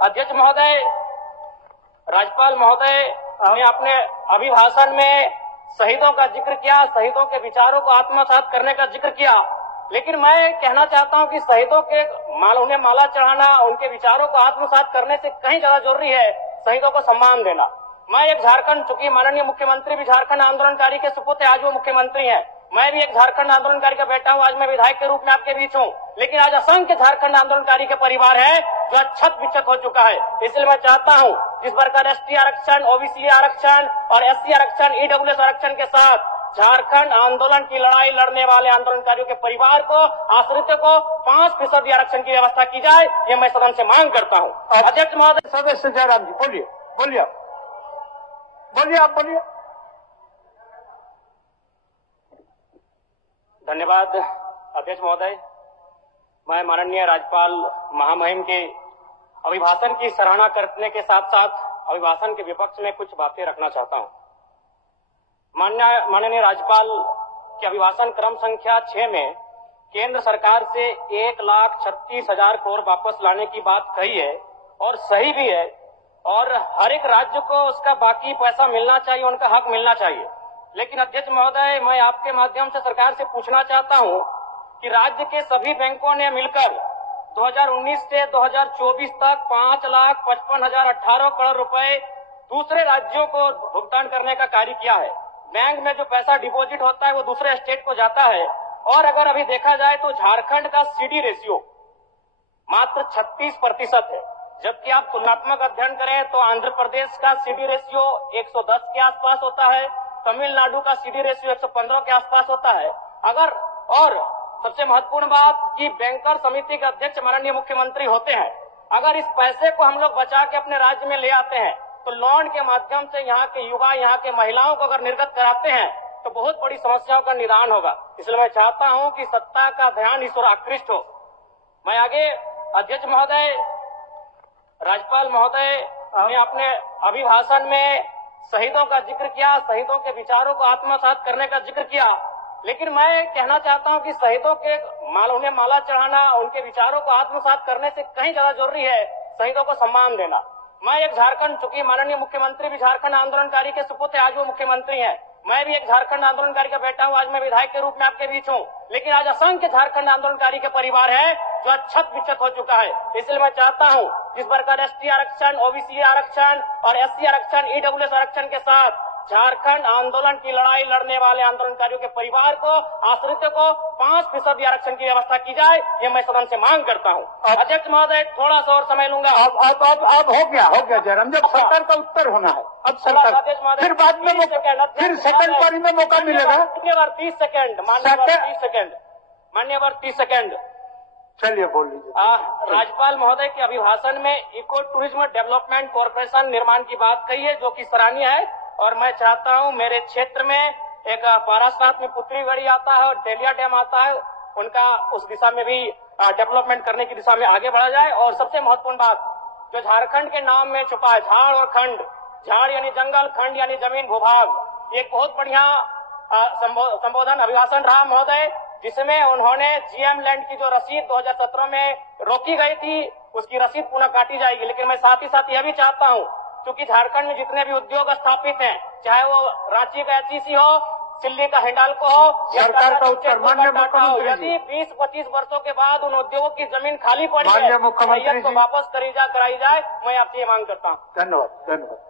अध्यक्ष महोदय, राज्यपाल महोदय ने अपने अभिभाषण में शहीदों का जिक्र किया, शहीदों के विचारों को आत्मसात करने का जिक्र किया, लेकिन मैं कहना चाहता हूं कि शहीदों के उन्हें माला चढ़ाना, उनके विचारों को आत्मसात करने से कहीं ज्यादा जरूरी है शहीदों को सम्मान देना। मैं एक झारखंड, चूंकि माननीय मुख्यमंत्री भी झारखंड आंदोलनकारी के सुपुत्र, आज वो मुख्यमंत्री हैं, मैं भी एक झारखंड आंदोलनकारी का बेटा हूं, आज मैं विधायक के रूप में आपके बीच हूं, लेकिन आज असंख्य झारखंड आंदोलनकारी के परिवार है जो आज छत विक्षत हो चुका है। इसलिए मैं चाहता हूं जिस प्रकार एसटी आरक्षण, ओबीसी आरक्षण और एससी आरक्षण, ईडब्ल्यूएस आरक्षण के साथ झारखंड आंदोलन की लड़ाई लड़ने वाले आंदोलनकारियों के परिवार को, आश्रित को 5% आरक्षण की व्यवस्था की जाए, ये मैं सदन से मांग करता हूं। अध्यक्ष महोदय। सदस्य जयराम जी बोलिए, बोलिए आप बोलिए। धन्यवाद अध्यक्ष महोदय। मैं माननीय राज्यपाल महामहिम के अभिभाषण की सराहना करने के साथ साथ अभिभाषण के विपक्ष में कुछ बातें रखना चाहता हूं। माननीय राज्यपाल के अभिभाषण क्रम संख्या 6 में केंद्र सरकार से 1,36,000 करोड़ वापस लाने की बात कही है और सही भी है, और हर एक राज्य को उसका बाकी पैसा मिलना चाहिए, उनका हक मिलना चाहिए। लेकिन अध्यक्ष महोदय, मैं आपके माध्यम से सरकार से पूछना चाहता हूं कि राज्य के सभी बैंकों ने मिलकर 2019 से 2024 तक 5,55,018 करोड़ रुपए दूसरे राज्यों को भुगतान करने का कार्य किया है। बैंक में जो पैसा डिपॉजिट होता है वो दूसरे स्टेट को जाता है, और अगर अभी देखा जाए तो झारखंड का सीडी रेशियो मात्र 36% है, जबकि आप तुलनात्मक अध्ययन करें तो आंध्र प्रदेश का सीडी रेशियो 110 के आसपास होता है, तमिलनाडु का सीडी रेशियो 115 के आसपास होता है। और सबसे महत्वपूर्ण बात कि बैंकर समिति के अध्यक्ष माननीय मुख्यमंत्री होते हैं। अगर इस पैसे को हम लोग बचा के अपने राज्य में ले आते हैं तो लोन के माध्यम से यहाँ के युवा, यहाँ के महिलाओं को अगर निर्गत कराते हैं तो बहुत बड़ी समस्याओं का निदान होगा। इसलिए मैं चाहता हूं कि सत्ता का ध्यान इस ओर आकृष्ट हो। मैं आगे अध्यक्ष महोदय, राज्यपाल महोदय ने अपने अभिभाषण में शहीदों का जिक्र किया, शहीदों के विचारों को आत्मसात करने का जिक्र किया, लेकिन मैं कहना चाहता हूं कि शहीदों के उन्हें माला चढ़ाना, उनके विचारों को आत्मसात करने से कहीं ज्यादा जरूरी है शहीदों को सम्मान देना। मैं एक झारखंड, चूंकि माननीय मुख्यमंत्री भी झारखंड आंदोलनकारी के सुपुत्र, आज वो मुख्यमंत्री हैं, मैं भी एक झारखंड आंदोलनकारी का बेटा हूं, आज मैं विधायक के रूप में आपके बीच हूं, लेकिन आज असंख्य झारखंड आंदोलनकारी के परिवार है जो आज छत विक्षत हो चुका है। इसलिए मैं चाहता हूं जिस प्रकार एसटी आरक्षण, ओबीसी आरक्षण और एससी आरक्षण, ईडब्ल्यूएस आरक्षण के साथ झारखंड आंदोलन की लड़ाई लड़ने वाले आंदोलनकारियों के परिवार को, आश्रित को 5% आरक्षण की व्यवस्था की जाए, ये मैं सदन से मांग करता हूं। अध्यक्ष महोदय, थोड़ा सा और समय लूंगा। अब हो गया जयराम, जब सरकार का उत्तर होना है अब सरकार, फिर बाद में फिर सेकंड पारी में मौका मिलेगा। मान्यवर 30 सेकंड, मान्यवर 30 सेकंड। चलिए बोल लीजिए। राज्यपाल महोदय के अभिभाषण में इको टूरिज्म डेवलपमेंट कॉर्पोरेशन निर्माण की बात कही है, जो कि सराहनीय है, और मैं चाहता हूं मेरे क्षेत्र में एक पारासात में पुत्रीगढ़ी आता है और डेलिया डैम आता है, उनका उस दिशा में भी डेवलपमेंट करने की दिशा में आगे बढ़ा जाए। और सबसे महत्वपूर्ण बात जो झारखंड के नाम में छुपा है, झाड़ और खंड, झाड़ यानी जंगल, खंड यानी जमीन भूभाग, एक बहुत बढ़िया संबोधन अभिभाषण रहा महोदय, जिसमें उन्होंने जीएम लैंड की जो रसीद 2017 में रोकी गई थी उसकी रसीद पुनः काटी जाएगी। लेकिन मैं साथ ही साथ यह भी चाहता हूं, क्योंकि झारखंड में जितने भी उद्योग स्थापित हैं, चाहे वो रांची का एचईसी हो, दिल्ली का हिंडाल्को हो या सरकार का उत्तर माननीय टाटा हो, यदि 20-25 वर्षों के बाद उन उद्योगों की जमीन खाली पड़ी है तो वापस कराई जाए, मैं आपसे ये मांग करता हूँ। धन्यवाद।